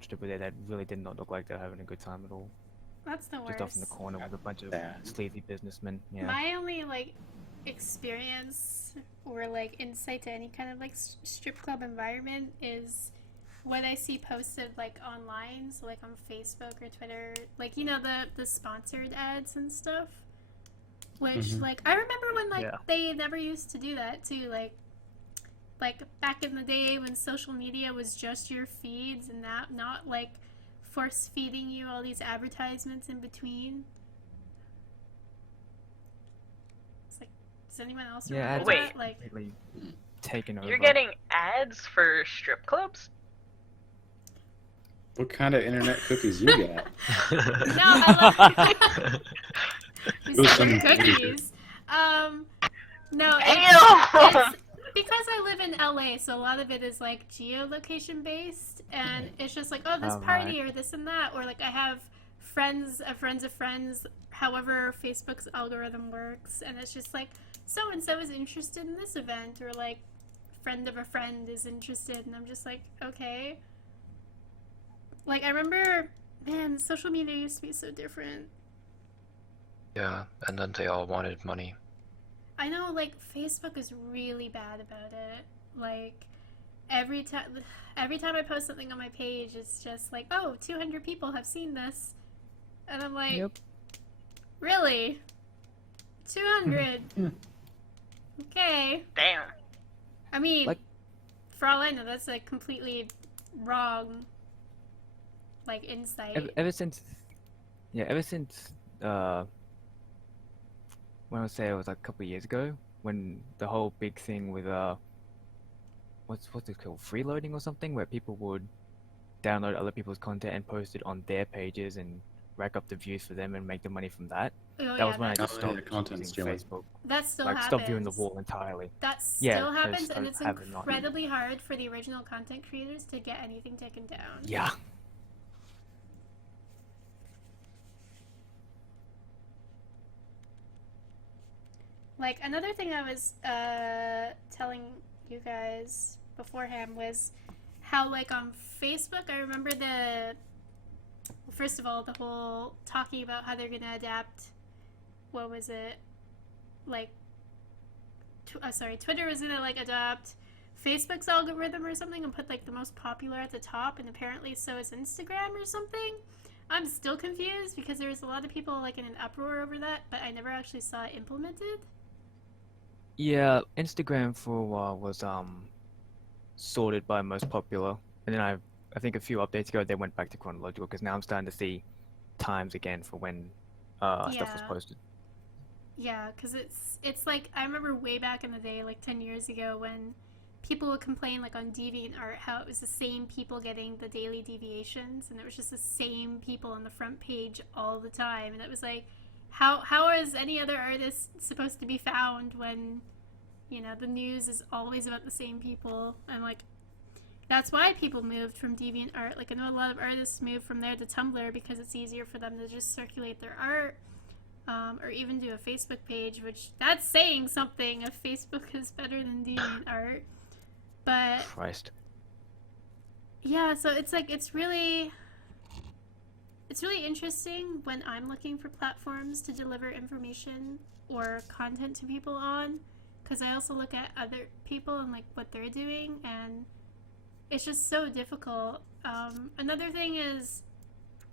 stripper there that really did not look like they were having a good time at all. That's the worst. Just off in the corner with a bunch of Yeah. sleazy businessmen. Yeah. My only, like, experience or, like, insight to any kind of, like, strip club environment is what I see posted, like, online, so, like, on Facebook or Twitter, like, you know, the sponsored ads and stuff, which, Mhm. like, I remember when, like, Yeah. they never used to do that, too, like, back in the day when social media was just your feeds and that, not, like, force feeding you all these advertisements in between. It's like, does anyone else Yeah, remember ads Wait. that? Like, Completely- taken over. You're getting ads for strip clubs? What kind of internet cookies you got? No, I love we Those said some- cookies. No, Damn! it's because I live in LA, so a lot of it is like geolocation based, and it's just like, oh, this Oh, party or this and that, or like I have friends of friends of friends, however Facebook's algorithm works, and it's just like so and so is interested in this event, or like friend of a friend is interested, and I'm just like, okay. Like I remember, man, social media used to be so different. Yeah, and then they all wanted money. I know, like, Facebook is really bad about it. Like, every time I post something on my page, it's just like, oh, 200 people have seen this. And I'm like, Yep. really? 200? Okay. Damn. I mean, Like- for all I know, that's a completely wrong, like, insight. Ever since, when I would say it was like a couple of years ago, when the whole big thing with what's it called, freeloading or something, where people would download other people's content and post it on their pages and rack up the views for them and make the money from that. Oh, That was when I Oh, just yeah, stopped content using stealing. Facebook. that still Like happens. stopped doing the wall entirely. That Yeah, still I happens, and started it's having not- incredibly hard for the original content creators to get anything taken down. Yeah. Like, another thing I was telling you guys beforehand was how, like, on Facebook, I remember first of all, the whole talking about how they're gonna adapt, what was it? Like, Twitter was gonna, like, adopt Facebook's algorithm or something and put, like, the most popular at the top, and apparently so is Instagram or something. I'm still confused because there was a lot of people, like, in an uproar over that, but I never actually saw it implemented. Yeah, Instagram for a while was sorted by most popular, and then I think a few updates ago they went back to chronological because now I'm starting to see times again for when stuff was Yeah. posted. Yeah, because it's like, I remember way back in the day, like 10 years ago, when people would complain, like, on DeviantArt, how it was the same people getting the daily deviations, and it was just the same people on the front page all the time, and it was like, how is any other artist supposed to be found when, you know, the news is always about the same people? And, like, that's why people moved from DeviantArt. Like, I know a lot of artists moved from there to Tumblr because it's easier for them to just circulate their art, or even do a Facebook page, which that's saying something if Facebook is better than DeviantArt. But Christ. yeah, so it's like it's really interesting when I'm looking for platforms to deliver information or content to people on, because I also look at other people and like what they're doing, and it's just so difficult. Another thing is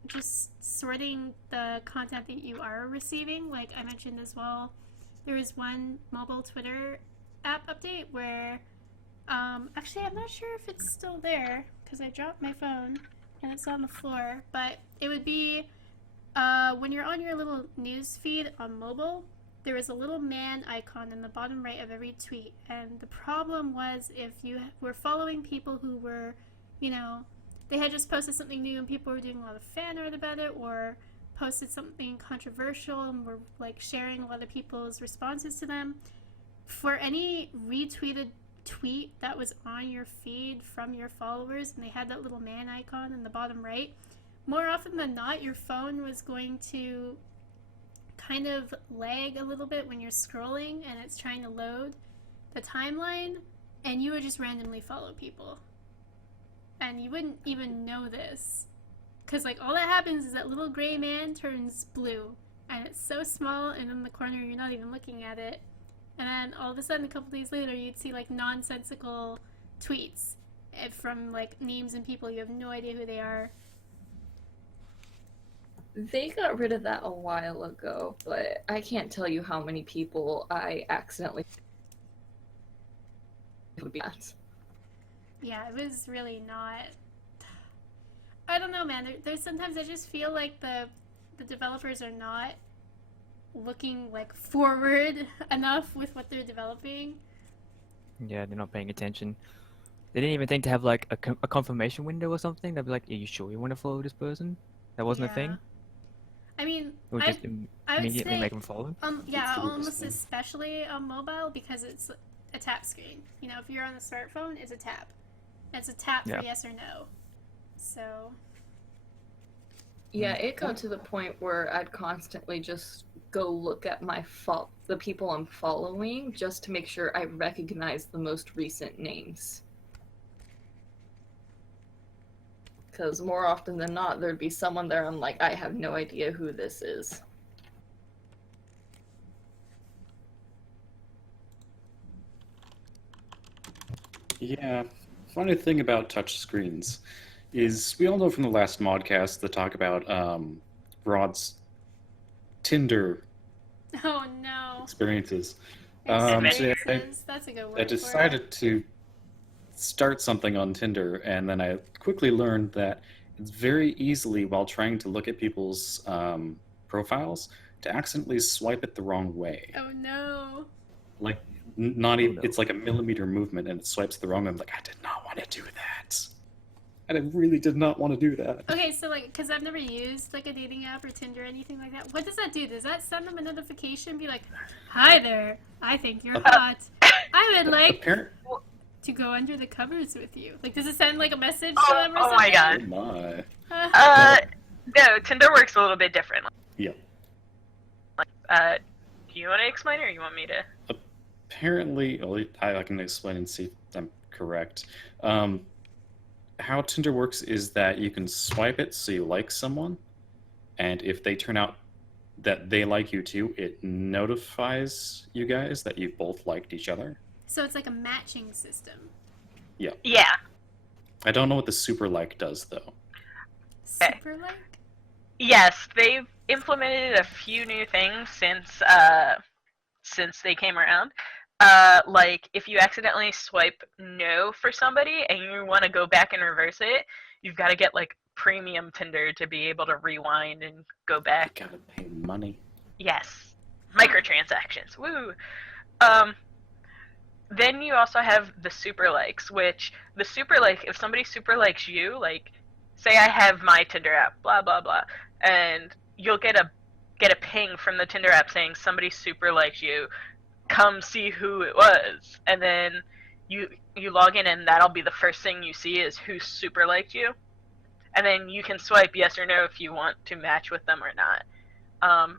just sorting the content that you are receiving. Like I mentioned as well, there was one mobile Twitter app update where actually I'm not sure if it's still there because I dropped my phone and it's on the floor, but it would be when you're on your little news feed on mobile, there is a little man icon in the bottom right of every tweet, and the problem was if you were following people who were, you know, they had just posted something new and people were doing a lot of fan art about it, or posted something controversial and were like sharing a lot of people's responses to them, for any retweeted tweet that was on your feed from your followers and they had that little man icon in the bottom right, more often than not your phone was going to kind of lag a little bit when you're scrolling and it's trying to load the timeline, and you would just randomly follow people and you wouldn't even know this, because like all that happens is that little gray man turns blue and it's so small and in the corner you're not even looking at it. And then all of a sudden, a couple days later, you'd see like nonsensical tweets from like names and people you have no idea who they are. They got rid of that a while ago, but I can't tell you how many people I accidentally would be at. Yeah, it was really not. I don't know, man. There's sometimes I just feel like the developers are not looking like forward enough with what they're developing. Yeah, they're not paying attention. They didn't even think to have like a confirmation window or something. They'd be like, "Are you sure you want to follow this person?" That wasn't a Yeah. thing. I mean, It would just I would immediately say, make them follow. yeah, It's the weirdest almost thing. especially on mobile because it's a tap screen. You know, if you're on a smartphone, it's a tap. It's a tap for Yeah. yes or no. So, Yeah, it got to the point where I'd constantly just go look at the people I'm following just to make sure I recognize the most recent names. Because more often than not, there'd be someone there I'm like, I have no idea who this is. Yeah, funny thing about touch screens is we all know from the last ModCast the talk about Rod's Tinder oh no. experiences. Experiences. That's a good word. I decided to start something on Tinder, and then I quickly learned that it's very easily, while trying to look at people's profiles, to accidentally swipe it the wrong way. Oh no. Like, not even, no. it's like a millimeter movement, and it swipes the wrong way. I'm like, I did not want to do that. And I really did not want to do that. Okay, so like, because I've never used like a dating app or Tinder or anything like that. What does that do? Does that send them a notification? Be like, "Hi there, I think you're hot. I would like Apparent. to go under the covers with you." Like, does it send like a message to Oh, them or oh my something? god. Oh my. No, Tinder works a little bit different. Yeah. Do you want to explain, or you want me to? Apparently, well, I can explain and see if I'm correct. How Tinder works is that you can swipe it so you like someone, and if they turn out that they like you too, it notifies you guys that you both liked each other. So it's like a matching system. Yeah. I don't know what the super like does though. Super like? Yes, they've implemented a few new things since they came around. Like if you accidentally swipe no for somebody and you want to go back and reverse it, you've got to get like premium Tinder to be able to rewind and go You back. gotta pay money. Yes, microtransactions. Woo. Then you also have the super likes, which the super like, if somebody super likes you, like say I have my Tinder app, blah blah blah, and you'll get a ping from the Tinder app saying somebody super likes you. Come see who it was, and then you log in, and that'll be the first thing you see is who super liked you, and then you can swipe yes or no if you want to match with them or not.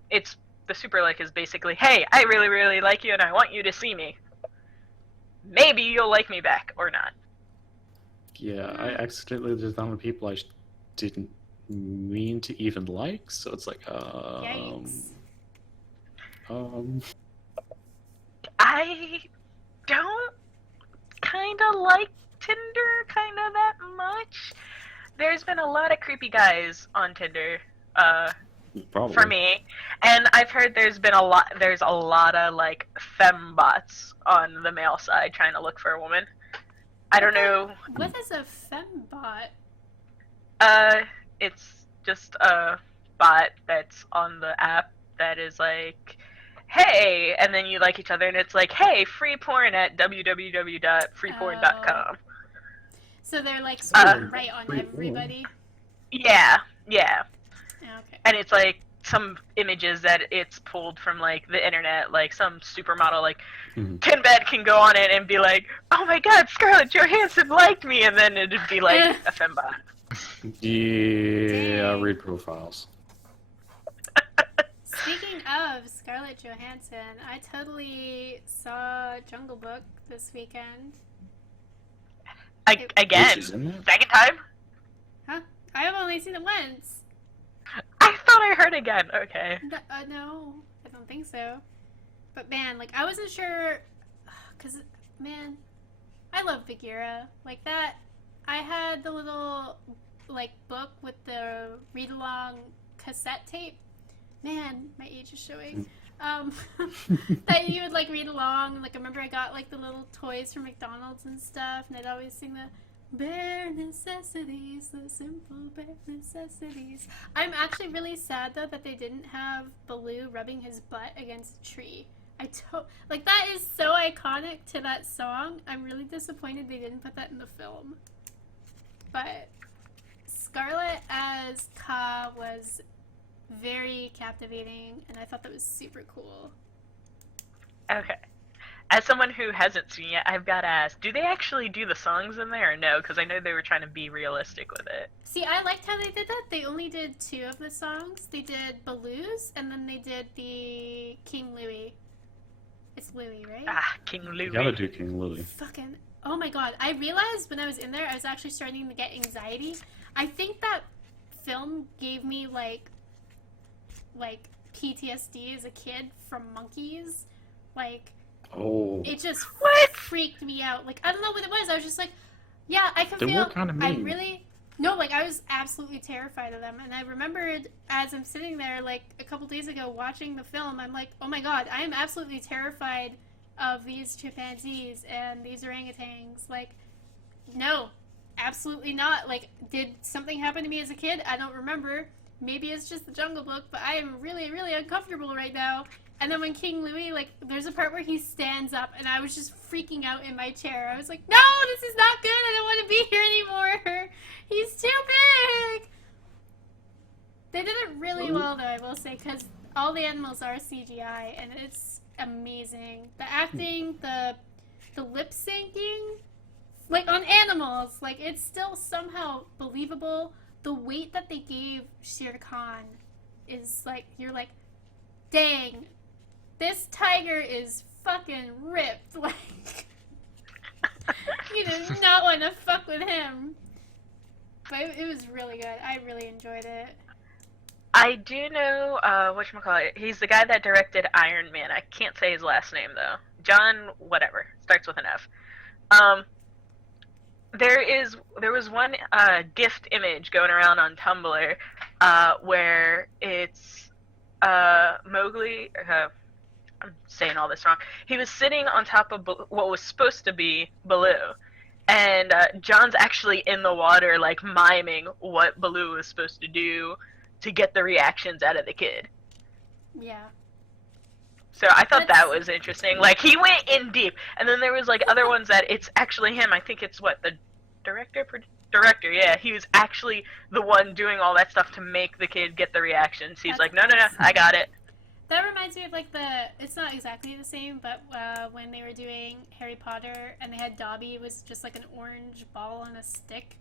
It's the super like is basically, hey, I really really like you and I want you to see me. Maybe you'll like me back or not. Yeah, I accidentally did that with people I didn't mean to even like, so it's like, Yikes. I don't kind of like Tinder kind of that much. There's been a lot of creepy guys on Tinder Probably. for me, and I've heard there's a lot of like fembots on the male side trying to look for a woman. I don't know. What is a fembot? It's just a bot that's on the app that is like, hey, and then you like each other, and it's like, hey, free porn at www.freeporn.com. So they're like scrolling right on free everybody. Yeah. Okay. And it's like some images that it's pulled from like the internet, like some supermodel, like Tinbad can go on it and be like, oh my god, Scarlett Johansson liked me, and then it'd be like a fembot. Yeah, Dang. read profiles. Speaking of Scarlett Johansson, I totally saw Jungle Book this weekend. Again, She's in that? second time? Huh? I have only seen it once. I thought I heard again. Okay. No, I don't think so. But man, like I wasn't sure, cause man, I love Bagheera. Like that, I had the little like book with the read along cassette tape. Man, my age is showing. That you would like read along. Like I remember I got like the little toys from McDonald's and stuff, and I'd always sing the bare necessities, the simple bare necessities. I'm actually really sad though that they didn't have Baloo rubbing his butt against a tree. Like, that is so iconic to that song. I'm really disappointed they didn't put that in the film. But Scarlett as Ka was very captivating, and I thought that was super cool. Okay. As someone who hasn't seen it, I've got to ask, do they actually do the songs in there or no? Because I know they were trying to be realistic with it. See, I liked how they did that. They only did 2 of the songs. They did Baloo's, and then they did the King Louie. It's Louie, right? Ah, King Louie. You gotta do King Louie. Fucking... Oh my god. I realized when I was in there, I was actually starting to get anxiety. I think that film gave me, like PTSD as a kid from monkeys. Like... Oh. It just What? freaked me out. Like, I don't know what it was. I was just like, yeah, I can They feel... were kinda I mean. really... No, like, I was absolutely terrified of them. And I remembered as I'm sitting there, like, a couple days ago watching the film, I'm like, oh my god, I am absolutely terrified of these chimpanzees and these orangutans. Like, no, absolutely not. Like, did something happen to me as a kid? I don't remember. Maybe it's just the Jungle Book, but I am really, really uncomfortable right now. And then when King Louie, like, there's a part where he stands up, and I was just freaking out in my chair. I was like, no, this is not good. I don't want to be here anymore. He's too big. They did it really well, though, I will say, because all the animals are CGI, and it's amazing. The acting, the lip syncing, like, on animals, like, it's still somehow believable. The weight that they gave Shere Khan is, like, you're like, dang, this tiger is fucking ripped. Like, you do not want to fuck with him. But it was really good. I really enjoyed it. I do know, whatchamacallit, he's the guy that directed Iron Man. I can't say his last name, though. John whatever. Starts with an F. There was one gift image going around on Tumblr where it's Mowgli. I'm saying all this wrong. He was sitting on top of what was supposed to be Baloo, and John's actually in the water, like miming what Baloo was supposed to do to get the reactions out of the kid. Yeah. So I thought that was interesting. Like, he went in deep, and then there was like other ones that it's actually him. I think it's what, the director, yeah, he was actually the one doing all that stuff to make the kid get the reactions. He's like, no, I got it. That reminds me of, like, it's not exactly the same, but when they were doing Harry Potter and they had Dobby, it was just like an orange ball on a stick.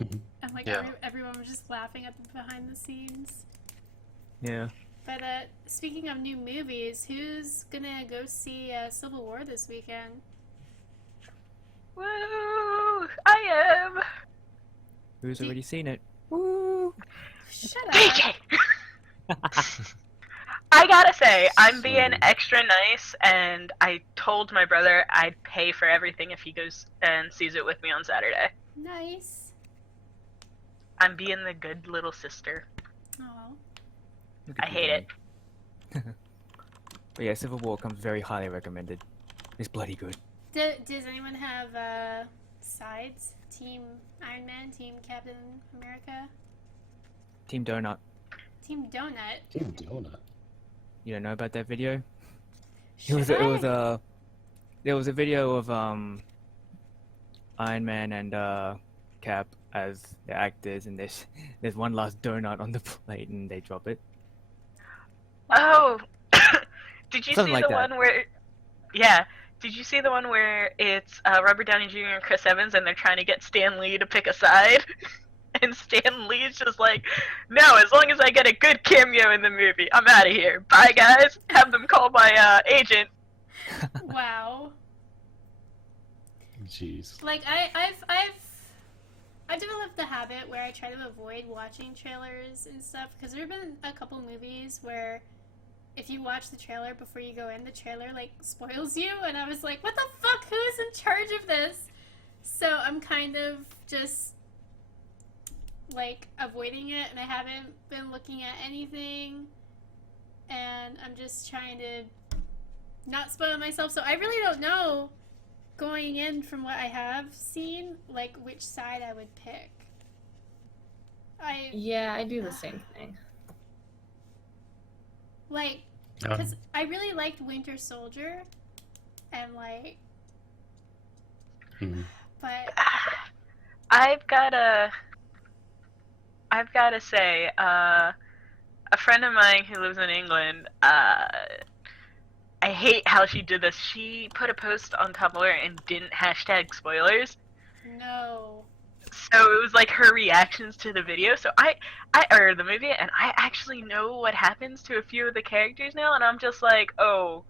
And, like, Yeah. everyone was just laughing at the behind the scenes. Yeah. But speaking of new movies, who's gonna go see Civil War this weekend? Woo! I am. Who's already seen it? Woo! Shut up. DJ. I gotta say, I'm being Sorry. extra nice, and I told my brother I'd pay for everything if he goes and sees it with me on Saturday. Nice. I'm being the good little sister. Oh. I hate it. But yeah, Civil War comes very highly recommended. It's bloody good. Does anyone have sides? Team Iron Man, Team Captain America, Team Donut. Team Donut? Team Donut. You don't know about that video? Should There was a video of Iron Man and Cap as the actors, and there's one last donut on the plate, and they drop it. Oh, did you Something see like the that. one where? Yeah. Did you see the one where it's Robert Downey Jr. and Chris Evans, and they're trying to get Stan Lee to pick a side? And Stan Lee's just like, no, as long as I get a good cameo in the movie, I'm out of here. Bye, guys. Have them call my agent. Wow. Jeez. Like I've developed the habit where I try to avoid watching trailers and stuff, because there have been a couple movies where if you watch the trailer before you go in, the trailer like spoils you, and I was like, what the fuck, who's in charge of this? So I'm kind of just like avoiding it, and I haven't been looking at anything, and I'm just trying to not spoil myself. So I really don't know, going in from what I have seen, like which side I would pick. Yeah, I do the same thing. Like, because I really liked Winter Soldier, and like, Mhm. but I've gotta say, a friend of mine who lives in England, I hate how she did this. She put a post on Tumblr and didn't hashtag spoilers. no. So it was like her reactions to the video. So or the movie, and I actually know what happens to a few of the characters now, and I'm just like, oh,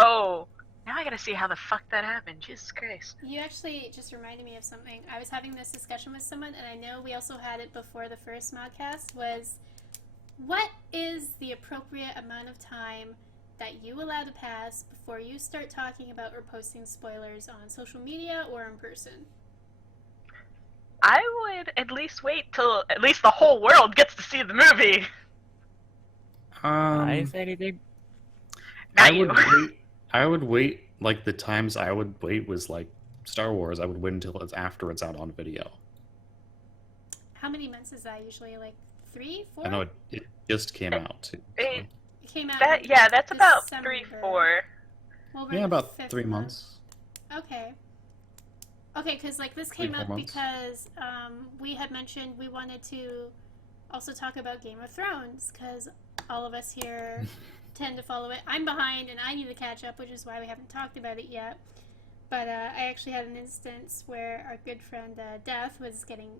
now I gotta see how the fuck that happened. Jesus Christ. You actually just reminded me of something. I was having this discussion with someone, and I know we also had it before the first ModCast, was what is the appropriate amount of time that you allow to pass before you start talking about or posting spoilers on social media or in person? I would at least wait till at least the whole world gets to see the movie. I didn't say anything. Not I you. would wait. I would wait. Like the times I would wait was like Star Wars. I would wait until it's after it's out on video. How many months is that usually? Like 3, 4? I know it just came out too. It- It came out. That's about December. 3-4. Well, we're Yeah, in about the 5th 3 month. months. Okay. Okay, because like this came 3-4 up months. because we had mentioned we wanted to also talk about Game of Thrones because all of us here tend to follow it. I'm behind and I need to catch up, which is why we haven't talked about it yet. But I actually had an instance where our good friend Death was getting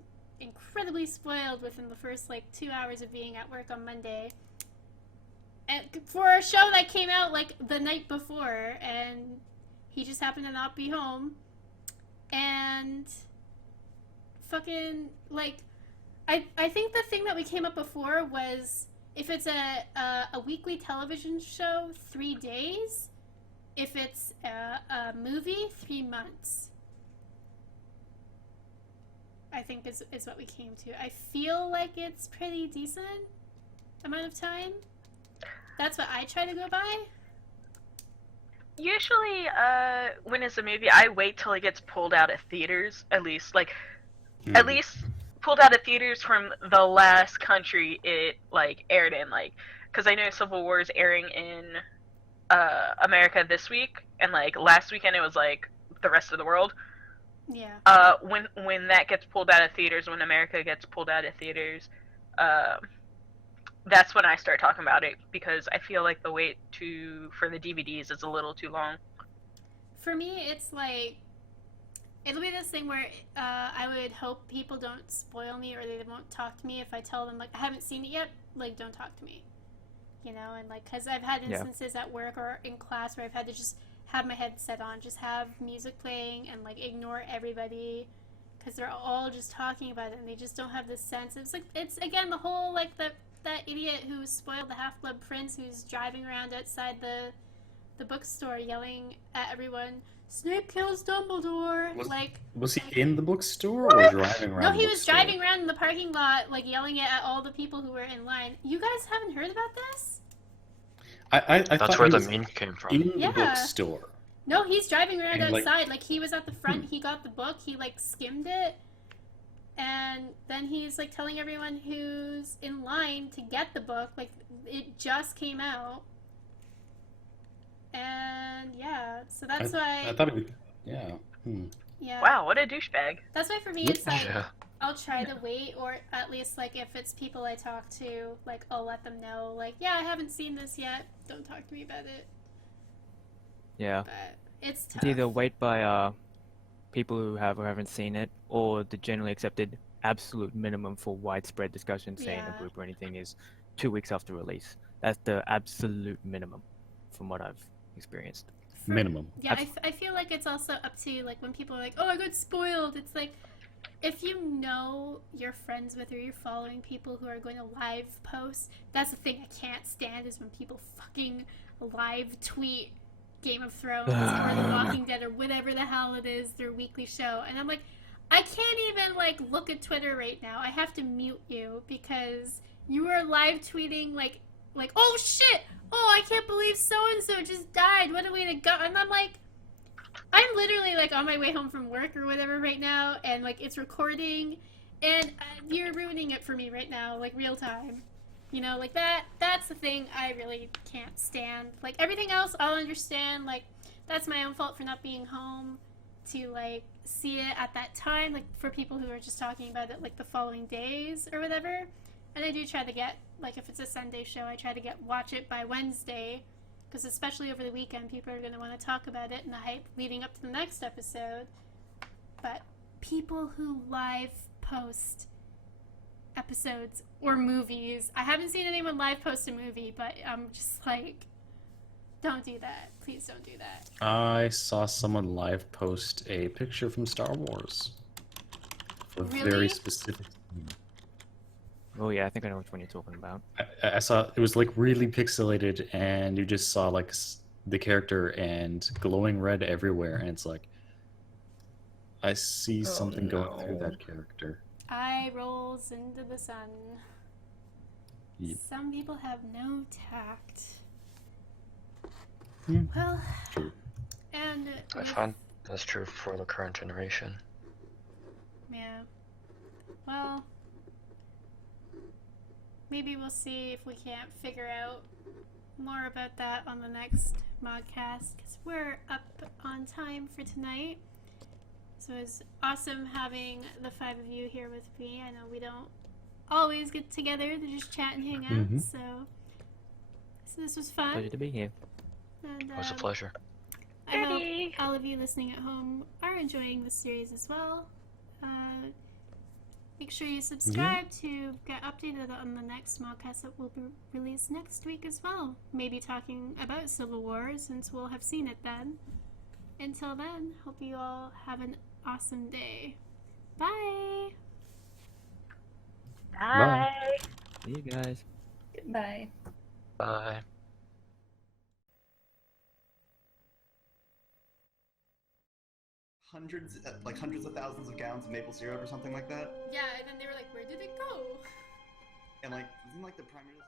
incredibly spoiled within the first like 2 hours of being at work on Monday. And for a show that came out like the night before, and he just happened to not be home. And fucking like I think the thing that we came up before was if it's a weekly television show, 3 days. If it's a movie, 3 months. I think is what we came to. I feel like it's pretty decent amount of time. That's what I try to go by. Usually, when it's a movie, I wait till it gets pulled out of theaters. At least Hmm. at least pulled out of theaters from the last country it like aired in. Like, because I know Civil War is airing in America this week, and like last weekend it was like the rest of the world. Yeah. When that gets pulled out of theaters, when America gets pulled out of theaters, that's when I start talking about it because I feel like the wait for the DVDs is a little too long. For me, it's like it'll be this thing where I would hope people don't spoil me or they won't talk to me if I tell them like I haven't seen it yet. Like, don't talk to me, you know. And like, because I've had instances at work or in class where I've had to just have my headset on, just have music playing, and like ignore everybody because they're all just talking about it and they just don't have this sense. It's like it's again the whole like that idiot who spoiled the Half-Blood Prince who's driving around outside the bookstore yelling at everyone, Snape kills Dumbledore. Was he in the bookstore or driving around? No, the he was bookstore? driving around in the parking lot, like yelling it at all the people who were in line. You guys haven't heard about this? I That's thought where he the was meme came from. in Yeah. the bookstore. No, he's driving around And, like- outside. Like, he was at the front, he got the book, he, like, skimmed it, and then he's, like, telling everyone who's in line to get the book. Like, it just came out. And, yeah, so that's why... I thought it. Yeah. Yeah. Wow, what a douchebag. That's why for me Yep. it's like, Yeah. I'll try to wait, or at least, like, if it's people I talk to, like, I'll let them know, like, yeah, I haven't seen this yet, don't talk to me about it. Yeah. But it's tough. It's either wait by people who have or haven't seen it, or the generally accepted absolute minimum for widespread discussion, say in Yeah. a group or anything, is 2 weeks after release. That's the absolute minimum from what I've experienced. Minimum. Yeah, I feel like it's also up to, like, when people are like, oh, I got spoiled, it's like, if you know you're friends with or you're following people who are going to live post, that's the thing I can't stand is when people fucking live tweet Game of Thrones or The Walking Dead or whatever the hell it is, their weekly show. And I'm like, I can't even, like, look at Twitter right now. I have to mute you because you are live tweeting, like, oh shit! Oh, I can't believe so-and-so just died. What a way to go. And I'm like, I'm literally, like, on my way home from work or whatever right now, and, like, it's recording, and you're ruining it for me right now, like, real time. You know, like that's the thing I really can't stand. Like everything else I'll understand, like that's my own fault for not being home to like see it at that time, like for people who are just talking about it like the following days or whatever. And I do try to get, like if it's a Sunday show, I try to watch it by Wednesday, because especially over the weekend people are going to want to talk about it and the hype leading up to the next episode. But people who live post episodes or movies, I haven't seen anyone live post a movie, but I'm just like, don't do that. Please don't do that. I saw someone live post a picture from Star Wars. For a Really? very specific. Oh yeah, I think I know which one you're talking about. I saw it was like really pixelated, and you just saw like the character and glowing red everywhere, and it's like, I see something going through that character. Eye rolls into the sun. Yep. Some people have no tact. Hmm. Well, True. and I with- find that's true for the current generation. yeah. Well, maybe we'll see if we can't figure out more about that on the next ModCast, because we're up on time for tonight. So it's awesome having the 5 of you here with me. I know we don't always get together to just chat and hang out, Mhm. so this was fun. Pleasure to be here. And, It was a pleasure. I hope Ready. all of you listening at home are enjoying the series as well. Make sure you subscribe to get updated on the next ModCast that will be released next week as well. Maybe talking about Civil War, since we'll have seen it then. Until then, hope you all have an awesome day. Bye! Bye. See you guys. Goodbye. Bye. Hundreds of thousands of gallons of maple syrup or something like that. Yeah, and then they were like, where did it go? And like, isn't like the Prime Minister